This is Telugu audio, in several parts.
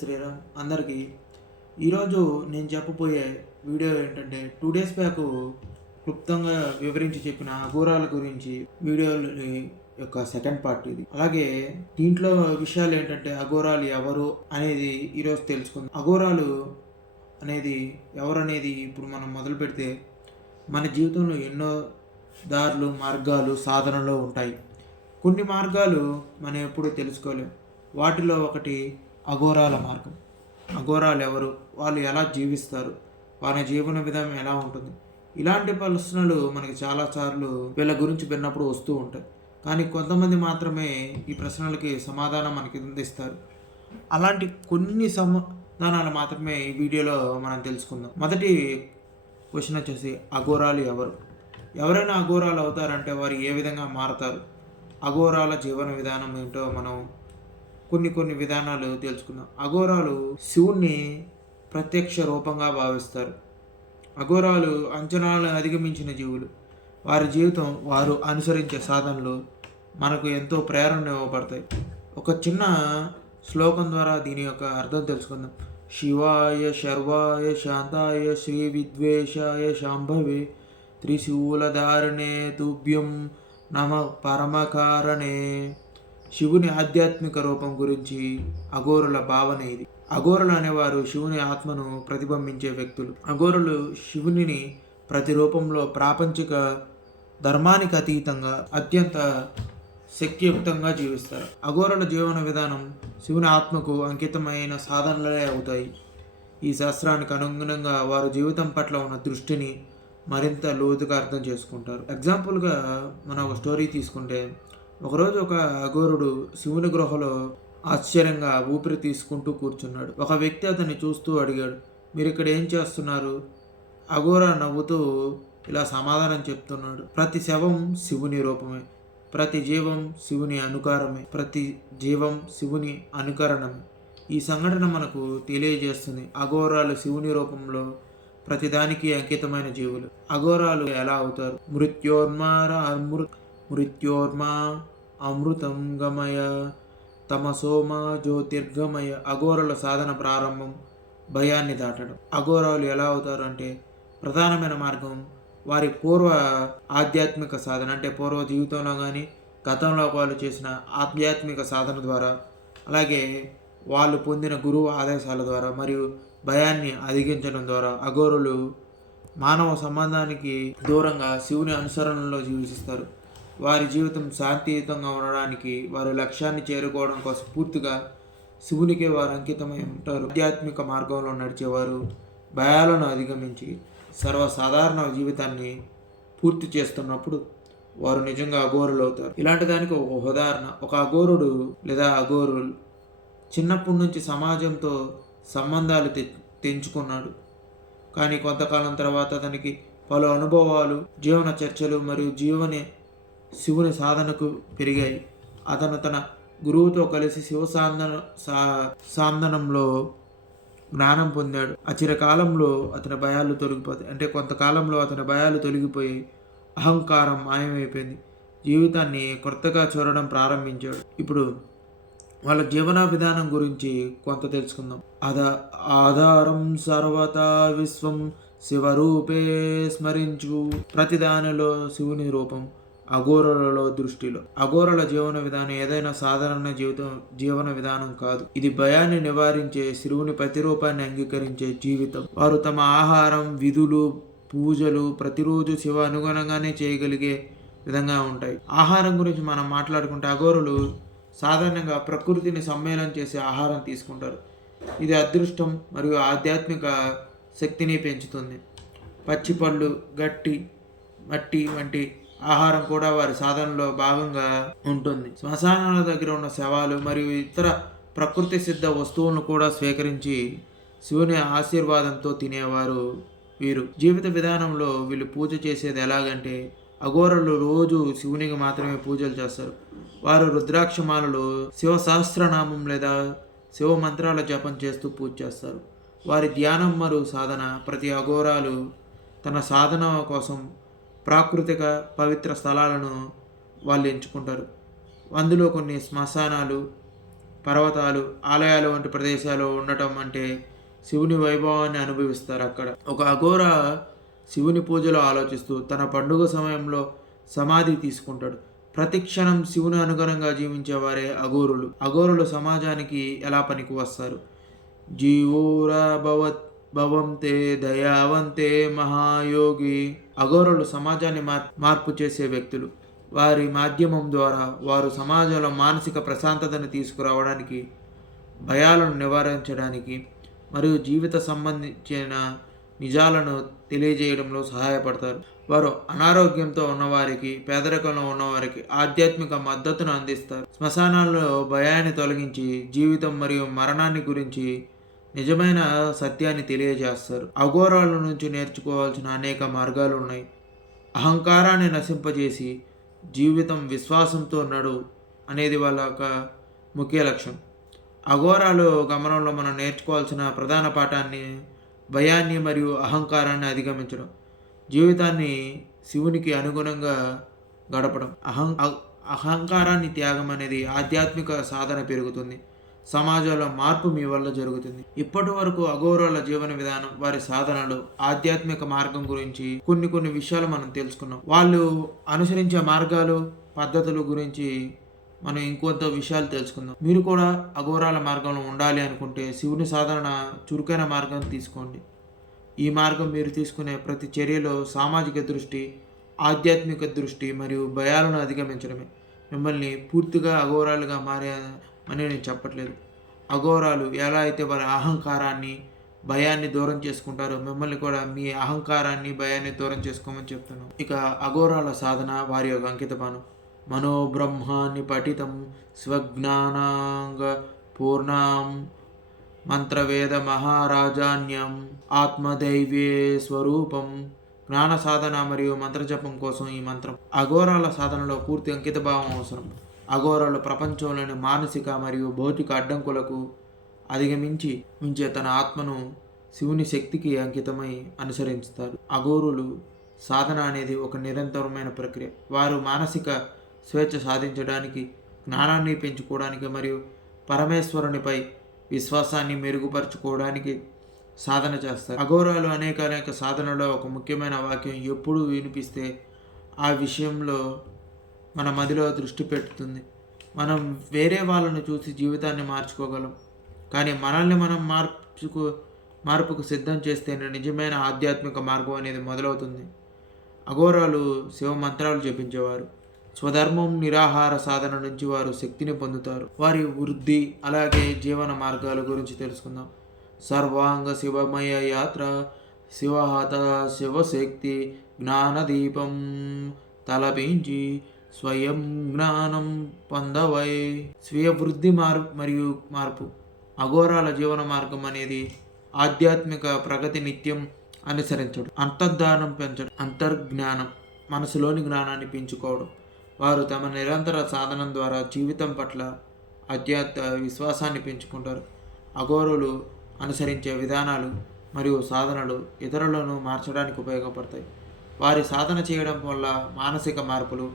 శ్రీరామ్ అందరికీ. ఈరోజు నేను చెప్పబోయే వీడియో ఏంటంటే 2 డేస్ బ్యాక్ క్లుప్తంగా వివరించి చెప్పిన అఘోరాల గురించి వీడియోలు యొక్క సెకండ్ పార్ట్ ఇది. అలాగే దీంట్లో విషయాలు ఏంటంటే అఘోరాలు ఎవరు అనేది ఈరోజు తెలుసుకుందాం. అఘోరాలు అనేది ఎవరనేది ఇప్పుడు మనం మొదలు పెడితే మన జీవితంలో ఎన్నో దారులు మార్గాలు సాధనలో ఉంటాయి. కొన్ని మార్గాలు మనం ఎప్పుడూ తెలుసుకోలేం. వాటిలో ఒకటి అఘోరాల మార్గం. అఘోరాలు ఎవరు, వాళ్ళు ఎలా జీవిస్తారు, వాళ్ళ జీవన విధానం ఎలా ఉంటుంది, ఇలాంటి ప్రశ్నలు మనకి చాలాసార్లు వీళ్ళ గురించి విన్నప్పుడు వస్తూ ఉంటాయి. కానీ కొంతమంది మాత్రమే ఈ ప్రశ్నలకి సమాధానం మనకి అందిస్తారు. అలాంటి కొన్ని సమాధానాలు మాత్రమే ఈ వీడియోలో మనం తెలుసుకుందాం. మొదటి క్వశ్చన్ వచ్చేసి అఘోరాలు ఎవరు. ఎవరైనా అఘోరాలు అవుతారంటే వారు ఏ విధంగా మారతారు, అఘోరాల జీవన విధానం ఏంటో మనం కొన్ని విధానాలు తెలుసుకుందాం. అఘోరాలు శివుణ్ణి ప్రత్యక్ష రూపంగా భావిస్తారు. అఘోరాలు అంచనాలను అధిగమించిన జీవులు. వారి జీవితం, వారు అనుసరించే సాధనలు మనకు ఎంతో ప్రేరణ ఇవ్వబడతాయి. ఒక చిన్న శ్లోకం ద్వారా దీని యొక్క అర్థం తెలుసుకుందాం. శివాయ శర్వాయ శాంతాయ శ్రీ విద్వేషాయ శాంభవే త్రిశూలధారణే తుభ్యం నమ పరమకారణే. శివుని ఆధ్యాత్మిక రూపం గురించి అఘోరుల భావన ఇది. అఘోరులు అనేవారు శివుని ఆత్మను ప్రతిబింబించే వ్యక్తులు. అఘోరులు శివునిని ప్రతి రూపంలో ప్రాపంచిక ధర్మానికి అతీతంగా అత్యంత శక్తియుక్తంగా జీవిస్తారు. అఘోరుల జీవన విధానం శివుని ఆత్మకు అంకితమైన సాధనలే అవుతాయి. ఈ శాస్త్రానికి అనుగుణంగా వారు జీవితం పట్ల ఉన్న దృష్టిని మరింత లోతుగా అర్థం చేసుకుంటారు. ఎగ్జాంపుల్గా మనం ఒక స్టోరీ తీసుకుంటే, ఒకరోజు ఒక అఘోరుడు శివుని గృహలో ఆశ్చర్యంగా ఊపిరి తీసుకుంటూ కూర్చున్నాడు. ఒక వ్యక్తి అతన్ని చూస్తూ అడిగాడు, మీరు ఇక్కడ ఏం చేస్తున్నారు? అఘోర నవ్వుతూ ఇలా సమాధానం చెప్తున్నాడు, ప్రతి శవం శివుని రూపమే, ప్రతి జీవం శివుని అనుకారమే, ప్రతి జీవం శివుని అనుకరణమే. ఈ సంఘటన మనకు తెలియజేస్తుంది అఘోరాలు శివుని రూపంలో ప్రతిదానికి అంకితమైన జీవులు. అఘోరాలు ఎలా అవుతారు? మృత్యోర్మా అమృతం గమయ తమసోమ జ్యోతిర్గమయ. అఘోరుల సాధన ప్రారంభం భయాన్ని దాటడం. అఘోరాలు ఎలా అవుతారు అంటే, ప్రధానమైన మార్గం వారి పూర్వ ఆధ్యాత్మిక సాధన, అంటే పూర్వ జీవితంలో కానీ గతంలో వాళ్ళు చేసిన ఆధ్యాత్మిక సాధన ద్వారా, అలాగే వాళ్ళు పొందిన గురువు ఆదేశాల ద్వారా మరియు భయాన్ని అధిగించడం ద్వారా అఘోరులు మానవ సంబంధానికి దూరంగా శివుని అనుసరణలో జీవిస్తారు. వారి జీవితం శాంతియుతంగా ఉండడానికి, వారి లక్ష్యాన్ని చేరుకోవడం కోసం పూర్తిగా శివునికే వారు అంకితమై ఉంటారు. ఆధ్యాత్మిక మార్గంలో నడిచేవారు భయాలను అధిగమించి సర్వసాధారణ జీవితాన్ని పూర్తి చేస్తున్నప్పుడు వారు నిజంగా అఘోరులు అవుతారు. ఇలాంటి దానికి ఒక ఉదాహరణ, ఒక అఘోరుడు లేదా అఘోరులు చిన్నప్పటి నుంచి సమాజంతో సంబంధాలు తెంచుకున్నాడు. కానీ కొంతకాలం తర్వాత అతనికి పలు అనుభవాలు, జీవన చర్చలు మరియు శివుని సాధనకు పెరిగాయి. అతను తన గురువుతో కలిసి శివ సాందనంలో జ్ఞానం పొందాడు. అచిరకాలంలో అతని భయాలు తొలగిపోతాయి. అంటే కొంతకాలంలో అతని భయాలు తొలగిపోయి అహంకారం మాయమైపోయింది. జీవితాన్ని కొత్తగా చూడడం ప్రారంభించాడు. ఇప్పుడు వాళ్ళ జీవన విధానం గురించి కొంత తెలుసుకుందాం. ఆధారం సర్వతా విశ్వం శివరూపే స్మరించు. ప్రతిదానిలో శివుని రూపం అఘోరులలో దృష్టిలో. అఘోరుల జీవన విధానం ఏదైనా సాధారణ జీవన విధానం కాదు. ఇది భయాన్ని నివారించే, శివుని ప్రతిరూపాన్ని అంగీకరించే జీవితం. వారు తమ ఆహారం, విధులు, పూజలు ప్రతిరోజు శివ అనుగుణంగానే చేయగలిగే విధంగా ఉంటాయి. ఆహారం గురించి మనం మాట్లాడుకుంటే అఘోరులు సాధారణంగా ప్రకృతిని సమ్మేళనం చేసే ఆహారం తీసుకుంటారు. ఇది అదృష్టం మరియు ఆధ్యాత్మిక శక్తిని పెంచుతుంది. పచ్చిపళ్ళు, మట్టి వంటి ఆహారం కూడా వారి సాధనలో భాగంగా ఉంటుంది. శ్మశానాల దగ్గర ఉన్న శవాలు మరియు ఇతర ప్రకృతి సిద్ధ వస్తువులను కూడా స్వీకరించి శివుని ఆశీర్వాదంతో తినేవారు వీరు. జీవిత విధానంలో వీళ్ళు పూజ చేసేది ఎలాగంటే, అఘోరులు రోజు శివునికి మాత్రమే పూజలు చేస్తారు. వారు రుద్రాక్షమాలలో శివ సహస్రనామం లేదా శివ మంత్రాల జపం చేస్తూ పూజ చేస్తారు. వారి ధ్యానం మరియు సాధన. ప్రతి అఘోరాలు తన సాధన కోసం ప్రాకృతిక పవిత్ర స్థలాలను వాళ్ళు ఎంచుకుంటారు. అందులో కొన్ని శ్మశానాలు, పర్వతాలు, ఆలయాలు వంటి ప్రదేశాలు ఉండటం అంటే శివుని వైభవాన్ని అనుభవిస్తారు అక్కడ. ఒక అఘోర శివుని పూజలో ఆలోచిస్తూ తన పండుగ సమయంలో సమాధి తీసుకుంటాడు. ప్రతి క్షణం శివుని అనుగుణంగా జీవించేవారే అఘోరులు. అఘోరులు సమాజానికి ఎలా పనికి వస్తారు? జీవోరా భవంతే దయావంతే మహాయోగి. అఘోరులు సమాజాన్ని మార్పు చేసే వ్యక్తులు. వారి మాధ్యమం ద్వారా వారు సమాజంలో మానసిక ప్రశాంతతను తీసుకురావడానికి, భయాలను నివారించడానికి మరియు జీవిత సంబంధించిన నిజాలను తెలియజేయడంలో సహాయపడతారు. వారు అనారోగ్యంతో ఉన్నవారికి, పేదరికంలో ఉన్నవారికి ఆధ్యాత్మిక మద్దతును అందిస్తారు. శ్మశానాల్లో భయాన్ని తొలగించి జీవితం మరియు మరణాన్ని గురించి నిజమైన సత్యాన్ని తెలియజేస్తారు. అఘోరాల నుంచి నేర్చుకోవాల్సిన అనేక మార్గాలు ఉన్నాయి. అహంకారాన్ని నశింపజేసి జీవితం విశ్వాసంతో నడు అనేది వాళ్ళ ఒక ముఖ్య లక్ష్యం. అఘోరాలు గమనంలో మనం నేర్చుకోవాల్సిన ప్రధాన పాఠాన్ని భయాన్ని మరియు అహంకారాన్ని అధిగమించడం, జీవితాన్ని శివునికి అనుగుణంగా గడపడం. అహంకారాన్ని త్యాగం అనేది ఆధ్యాత్మిక సాధన పెరుగుతుంది. సమాజంలో మార్పు మీ వల్ల జరుగుతుంది. ఇప్పటి వరకు అఘోరాల జీవన విధానం, వారి సాధనలు, ఆధ్యాత్మిక మార్గం గురించి కొన్ని విషయాలు మనం తెలుసుకున్నాం. వాళ్ళు అనుసరించే మార్గాలు, పద్ధతుల గురించి మనం ఇంకొంత విషయాలు తెలుసుకుందాం. మీరు కూడా అఘోరాల మార్గంలో ఉండాలి అనుకుంటే శివుని సాధన చురుకైన మార్గం తీసుకోండి. ఈ మార్గం మీరు తీసుకునే ప్రతి చర్యలో సామాజిక దృష్టి, ఆధ్యాత్మిక దృష్టి మరియు భయాలను అధిగమించడమే. మిమ్మల్ని పూర్తిగా అఘోరాలుగా మారేమని నేను చెప్పట్లేదు. అఘోరాలు ఎలా అయితే వారి అహంకారాన్ని, భయాన్ని దూరం చేసుకుంటారో మిమ్మల్ని కూడా మీ అహంకారాన్ని, భయాన్ని దూరం చేసుకోమని చెప్తున్నాను. ఇక అఘోరాల సాధన, వారి యొక్క అంకితపానం. మనోబ్రహ్మాన్ని పఠితం స్వజ్ఞానాంగ పూర్ణం మంత్రవేద మహారాజాన్యం ఆత్మదైవ్యే స్వరూపం. జ్ఞాన సాధన మరియు మంత్రజపం కోసం ఈ మంత్రం. అఘోరాల సాధనలో పూర్తి అంకితభావం అవసరం. అఘోరాలు ప్రపంచంలోని మానసిక మరియు భౌతిక అడ్డంకులకు అధిగమించే తన ఆత్మను శివుని శక్తికి అంకితమై అనుసరిస్తారు. అఘోరులు సాధన అనేది ఒక నిరంతరమైన ప్రక్రియ. వారు మానసిక స్వేచ్ఛ సాధించడానికి, జ్ఞానాన్ని పెంచుకోవడానికి మరియు పరమేశ్వరునిపై విశ్వాసాన్ని మెరుగుపరచుకోవడానికి సాధన చేస్తారు. అఘోరాలు అనేక సాధనలో ఒక ముఖ్యమైన వాక్యం ఎప్పుడు వినిపిస్తే ఆ విషయంలో మన మదిలో దృష్టి పెడుతుంది. మనం వేరే వాళ్ళను చూసి జీవితాన్ని మార్చుకోగలం, కానీ మనల్ని మనం మార్పుకు సిద్ధం చేస్తేనే నిజమైన ఆధ్యాత్మిక మార్గం అనేది మొదలవుతుంది. అఘోరాలు శివ మంత్రాలు జపించేవారు. స్వధర్మం, నిరాహార సాధన నుంచి వారు శక్తిని పొందుతారు. వారి వృద్ధి అలాగే జీవన మార్గాల గురించి తెలుసుకుందాం. సర్వాంగ శివమయ యాత్ర, శివహత శివశక్తి జ్ఞానదీపం తలపించి స్వయం జ్ఞానం పొందవై. స్వీయ వృద్ధి మరియు మార్పు. అఘోరాల జీవన మార్గం అనేది ఆధ్యాత్మిక ప్రగతి, నిత్యం అనుసరించడం, అంతర్ధానం పెంచడం, అంతర్జ్ఞానం, మనసులోని జ్ఞానాన్ని పెంచుకోవడం. వారు తమ నిరంతర సాధనం ద్వారా జీవితం పట్ల ఆధ్యాత్మిక విశ్వాసాన్ని పెంచుకుంటారు. అఘోరులు అనుసరించే విధానాలు మరియు సాధనలు ఇతరులను మార్చడానికి ఉపయోగపడతాయి. వారి సాధన చేయడం వల్ల మానసిక మార్పులు,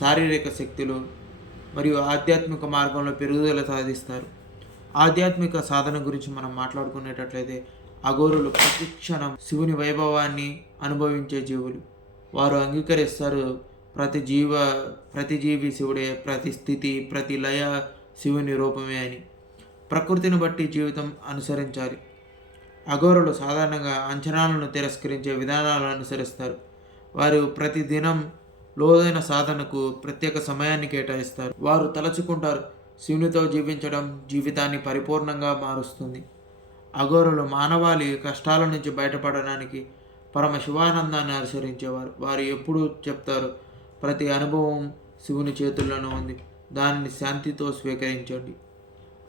శారీరక శక్తులు మరియు ఆధ్యాత్మిక మార్గంలో పెరుగుదల సాధిస్తారు. ఆధ్యాత్మిక సాధన గురించి మనం మాట్లాడుకునేటట్లయితే అఘోరులు ప్రతి క్షణం శివుని వైభవాన్ని అనుభవించే జీవులు. వారు అంగీకరిస్తారు ప్రతి జీవి శివుడే, ప్రతి స్థితి, ప్రతి లయ శివుని రూపమే అని. ప్రకృతిని బట్టి జీవితం అనుసరించాలి. అఘోరులు సాధారణంగా అంచనాలను తిరస్కరించే విధానాలను అనుసరిస్తారు. వారు ప్రతి దినం లోతైన సాధనకు ప్రత్యేక సమయాన్ని కేటాయిస్తారు. వారు తలచుకుంటారు, శివునితో జీవించడం జీవితాన్ని పరిపూర్ణంగా మారుస్తుంది. అఘోరులు మానవాళి కష్టాల నుంచి బయటపడడానికి పరమ శివానందాన్ని అనుసరించేవారు. వారు ఎప్పుడూ చెప్తారు, ప్రతి అనుభవం శివుని చేతుల్లోనే ఉంది, దానిని శాంతితో స్వీకరించండి.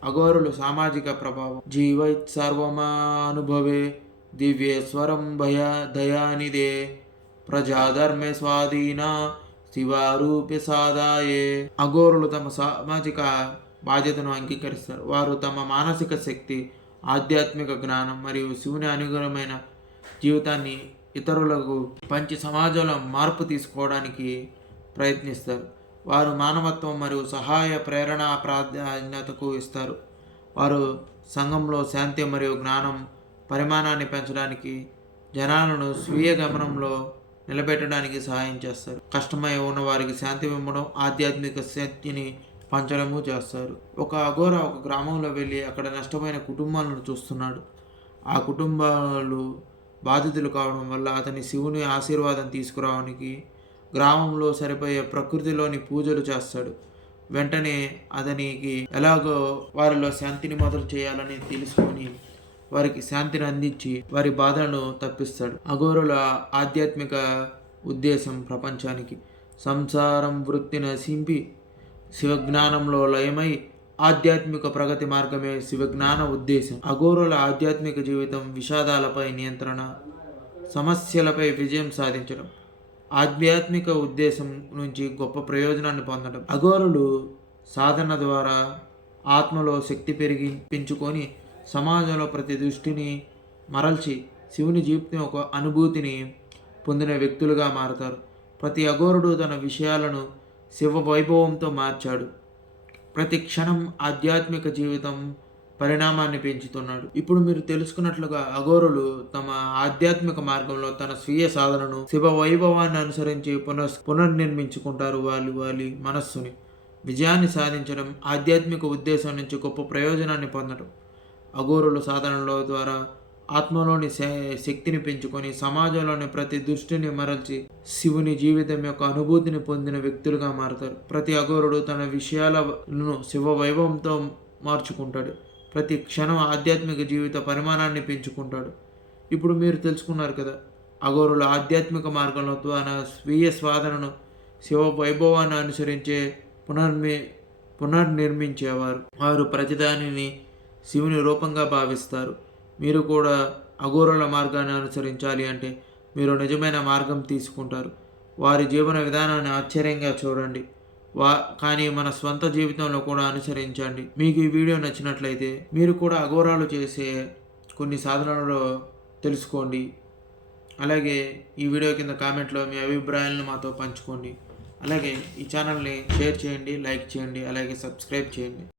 అఘోరులు సామాజిక ప్రభావం. జీవైత్ సర్వమానుభవే దివ్యేశ్వరం దయానిదే ప్రజాధర్మే స్వాధీన శివారూప్య సాదాయే. అఘోరులు తమ సామాజిక బాధ్యతను అంగీకరిస్తారు. వారు తమ మానసిక శక్తి, ఆధ్యాత్మిక జ్ఞానం మరియు శివుని అనుగుణమైన జీవితాన్ని ఇతరులకు పంచి సమాజంలో మార్పు తీసుకోవడానికి ప్రయత్నిస్తారు. వారు మానవత్వం మరియు సహాయ ప్రేరణ ప్రాధాన్యతకు ఇస్తారు. వారు సంఘంలో శాంతి మరియు జ్ఞానం పరిమాణాన్ని పెంచడానికి, జనాలను స్వీయ గమనంలో నిలబెట్టడానికి సహాయం చేస్తారు. కష్టమై ఉన్న వారికి శాంతి ఇవ్వడం, ఆధ్యాత్మిక శక్తిని పంచడము చేస్తారు. ఒక అఘోర ఒక గ్రామంలో వెళ్ళి అక్కడ నష్టమైన కుటుంబాలను చూస్తున్నాడు. ఆ కుటుంబాలు బాధితులు కావడం వల్ల అతని శివుని ఆశీర్వాదం తీసుకురావడానికి గ్రామంలో సరిపోయే ప్రకృతిలోని పూజలు చేస్తాడు. వెంటనే అతనికి ఎలాగో వారిలో శాంతిని మొదలు చేయాలని తెలుసుకొని వారికి శాంతిని అందించి వారి బాధలను తప్పిస్తాడు. అఘోరుల ఆధ్యాత్మిక ఉద్దేశం ప్రపంచానికి సంసారం వృత్తి నశింపి శివజ్ఞానంలో లయమై ఆధ్యాత్మిక ప్రగతి మార్గమే శివజ్ఞాన ఉద్దేశం. అఘోరుల ఆధ్యాత్మిక జీవితం విషాదాలపై నియంత్రణ, సమస్యలపై విజయం సాధించడం, ఆధ్యాత్మిక ఉద్దేశం నుంచి గొప్ప ప్రయోజనాన్ని పొందడం. అఘోరులు సాధన ద్వారా ఆత్మలో శక్తి పెంచుకొని సమాజంలో ప్రతి దృష్టిని మరల్చి శివుని జీవితం ఒక అనుభూతిని పొందిన వ్యక్తులుగా మారతారు. ప్రతి అఘోరుడు తన విషయాలను శివ వైభవంతో మార్చాడు. ప్రతి క్షణం ఆధ్యాత్మిక జీవితం పరిణామాన్ని పెంచుతున్నాడు. ఇప్పుడు మీరు తెలుసుకున్నట్లుగా అఘోరులు తమ ఆధ్యాత్మిక మార్గంలో తన స్వీయ సాధనను శివ వైభవాన్ని అనుసరించి పునర్నిర్మించుకుంటారు. వాళ్ళ మనస్సుని విజయాన్ని సాధించడం, ఆధ్యాత్మిక ఉద్దేశం నుంచి గొప్ప ప్రయోజనాన్ని పొందడం. అఘోరుల సాధనల ద్వారా ఆత్మలోని శక్తిని పెంచుకొని సమాజంలోని ప్రతి దృష్టిని మరల్చి శివుని జీవితం యొక్క అనుభూతిని పొందిన వ్యక్తులుగా మారతారు. ప్రతి అఘోరుడు తన విషయాలను శివ వైభవంతో మార్చుకుంటాడు. ప్రతి క్షణం ఆధ్యాత్మిక జీవిత పరిమాణాన్ని పెంచుకుంటాడు. ఇప్పుడు మీరు తెలుసుకున్నారు కదా, అఘోరుల ఆధ్యాత్మిక మార్గంలో తన స్వీయ స్వాధనను శివ వైభవాన్ని అనుసరించే పునర్నిర్మించేవారు. వారు ప్రతిదానిని శివుని రూపంగా భావిస్తారు. మీరు కూడా అఘోరుల మార్గాన్ని అనుసరించాలి అంటే మీరు నిజమైన మార్గం తీసుకుంటారు. వారి జీవన విధానాన్ని ఆశ్చర్యంగా చూడండి, కానీ మన స్వంత జీవితంలో కూడా అనుసరించండి. మీకు ఈ వీడియో నచ్చినట్లయితే మీరు కూడా అఘోరాలు చేసే కొన్ని సాధనలు తెలుసుకోండి. అలాగే ఈ వీడియో కింద కామెంట్లో మీ అభిప్రాయాలను మాతో పంచుకోండి. అలాగే ఈ ఛానల్ని షేర్ చేయండి, లైక్ చేయండి, అలాగే సబ్స్క్రైబ్ చేయండి.